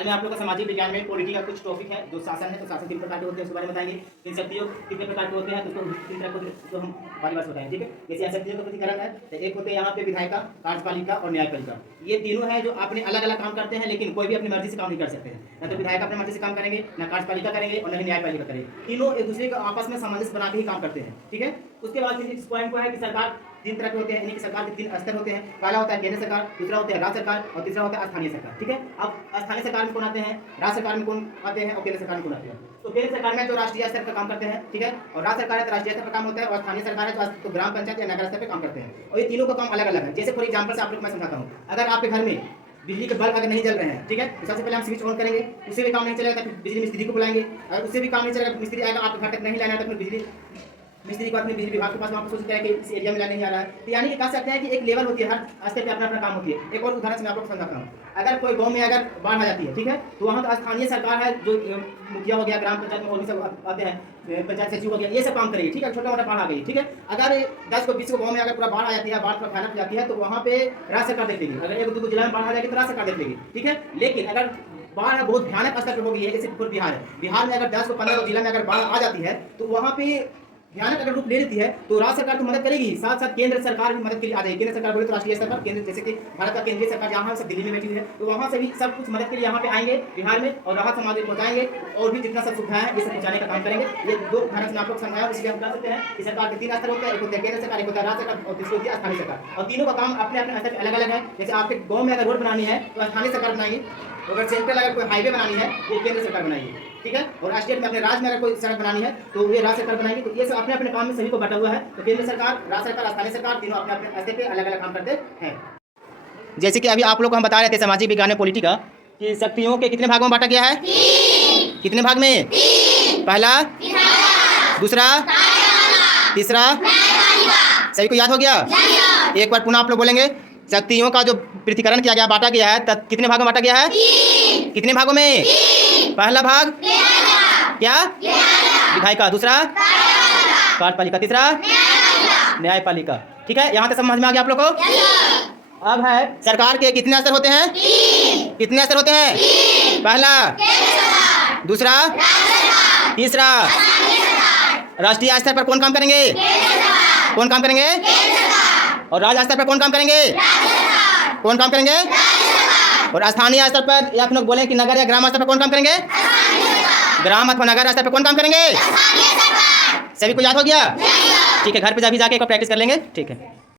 आज मैं आप लोगों को सामाजिक विज्ञान में पॉलिटी का कुछ टॉपिक है जो शासन है, तो शासन कितने प्रकार के होते हैं उसके बारे में बताएंगे। इन शक्तियों कितने प्रकार के होते हैं तो उसको किन तरह को हम बारी बार बताएंगे। ठीक है, जैसे शक्तियों का प्रतिकरण है तो एक होते हैं यहाँ पे विधायिका, कार्यपालिका और न्यायपालिका। ये तीनों है जो अपने अलग अलग काम करते हैं, लेकिन कोई भी अपनी मर्जी से काम नहीं कर सकते हैं। ना तो विधायक अपनी मर्जी से काम करेंगे, ना कार्यपालिका करेंगे और न ही न्यायपालिका करेंगे। तीनों एक दूसरे को आपस में सामंजस्य बना के ही काम करते हैं। ठीक है, उसके बाद इस पॉइंट को है कि सरकार तीन तरह के होते हैं, यानी कि सरकार के तीन स्तर होते हैं। पहला होता है केंद्र सरकार, दूसरा होता है राज्य सरकार और तीसरा होता है स्थानीय सरकार। ठीक है, अब स्थानीय सरकार में कौन आते हैं, राज्य सरकार में कौन आते हैं और केंद्र सरकार में कौन आते हैं। तो केंद्र सरकार में तो राष्ट्रीय स्तर पर काम करते हैं, ठीक है, और राज्य सरकार है तो राष्ट्रीय स्तर पर काम होता है, और स्थानीय सरकार है तो ग्राम पंचायत या नगर स्तर पर काम करते हैं। और ये तीनों का काम अलग अलग है। जैसे फॉर एग्जाम्पल से आप लोग मैं समझाता हूँ, अगर आपके घर में बिजली के बल्ब अगर नहीं जल रहे हैं, ठीक है, तो सबसे पहले हम स्विच ऑन करेंगे, उससे भी काम नहीं चलेगा तो बिजली मिस्त्री को बुलाएंगे, अगर उससे भी काम नहीं चलेगा मिस्त्री आएगा आपके घर तक नहीं लाना, तो बिजली मिस्त्री को अपने बिजली विभाग के पास वापस सोचते हैं कि इस एरिया में लाने नहीं आ रहा है। तो यानी कि कह सकते हैं कि एक लेवल होती है, हर स्तर पे अपना अपना काम होती है। एक और उदाहरण से मैं आपको समझाता हूँ, अगर कोई गांव में अगर बाढ़ आ जाती है, ठीक है, तो वहाँ तो स्थानीय सरकार है, जो मुखिया हो गया, ग्राम पंचायत में और भी सब आते हैं, पंचायत सचिव हो गया, ये सब काम करेगी। ठीक है, छोटा मोटा बाढ़ आ गई, ठीक है, अगर 10 को 20 को गाँव में अगर पूरा बाढ़ आ जाती है, बाढ़ पूरा भयानक जाती है, तो वहाँ पे राज्य सरकार देख लेगी। अगर एक दो जिला में बाढ़ आ जाएगी तो राज्य सरकार देख लेगी। ठीक है, लेकिन अगर बाढ़ बहुत भयानक स्तर पर हो गई है, जैसे पूरा बिहार है, बिहार में अगर 10 को 15 जिला में अगर बाढ़ आ जाती है, तो वहाँ पे भयानक अगर रूप ले लेती है तो राज्य सरकार तो मदद करेगी, साथ साथ केंद्र सरकार भी मदद के लिए आ जाएगी। केंद्र सरकार बोले तो राष्ट्रीय स्तर पर केंद्र, जैसे कि भारत का केंद्रीय सरकार जहाँ सब दिल्ली में बैठी हुई है, तो वहाँ से भी सब कुछ मदद के लिए यहाँ पे आएंगे बिहार में और राहत सामग्री पहुँचाएंगे और भी जितना सब सुविधा है ये सब पहुँचाने का काम करेंगे। ये दो उदाहरण आप लोग समझाया, इसलिए हम बता सकते हैं कि सरकार के तीन स्तर होते हैं, एक होता है केंद्र सरकार, एक होता है राज्य सरकार और तीसरी होती है स्थानीय सरकार। और तीनों का काम अपने अपने स्तर पर अलग अलग है। जैसे आपके गाँव में अगर रोड बनानी है तो स्थानीय सरकार बनाएगी, अगर सेंट्रल अगर कोई हाईवे बनानी है ये केंद्र सरकार बनाएगी। ठीक है, और स्टेट में अपने राज्य में अगर कोई सड़क बनानी है तो ये राज्य सरकार बनाएगी। तो ये सब अपने अपने काम में सभी को बटा हुआ है। तो केंद्र सरकार, राज्य सरकार, स्थानीय सरकार तीनों अपने अपने स्तर पे अलग अलग काम करते हैं। जैसे कि अभी आप लोग को हम बता रहे थे सामाजिक विज्ञान में पॉलिटी का कि शक्तियों के कितने भागों में बांटा गया है, कितने भाग में, पहला, दूसरा, तीसरा, सभी को याद हो गया। एक बार पुनः आप लोग बोलेंगे, शक्तियों का जो पृथक्करण किया गया, बांटा गया है, तब कितने भागों में बांटा गया है, कितने भागों में, पहला भाग क्या, विधायिका, दूसरा कार्यपालिका, तीसरा न्यायपालिका। ठीक है, यहाँ तक समझ में आ गया आप लोग को। अब है सरकार के कितने स्तर होते हैं, कितने स्तर होते हैं, पहला, दूसरा, तीसरा। राष्ट्रीय स्तर पर कौन काम करेंगे, कौन काम करेंगे, और राज्य स्तर पर कौन काम करेंगे, कौन काम करेंगे, और स्थानीय स्तर पर या फिर बोले कि नगर या ग्राम स्तर पर कौन काम करेंगे, ग्राम अथवा नगर स्तर पर कौन काम करेंगे। सभी को याद हो गया। ठीक है, घर पे जाके एक बार प्रैक्टिस कर लेंगे। ठीक है।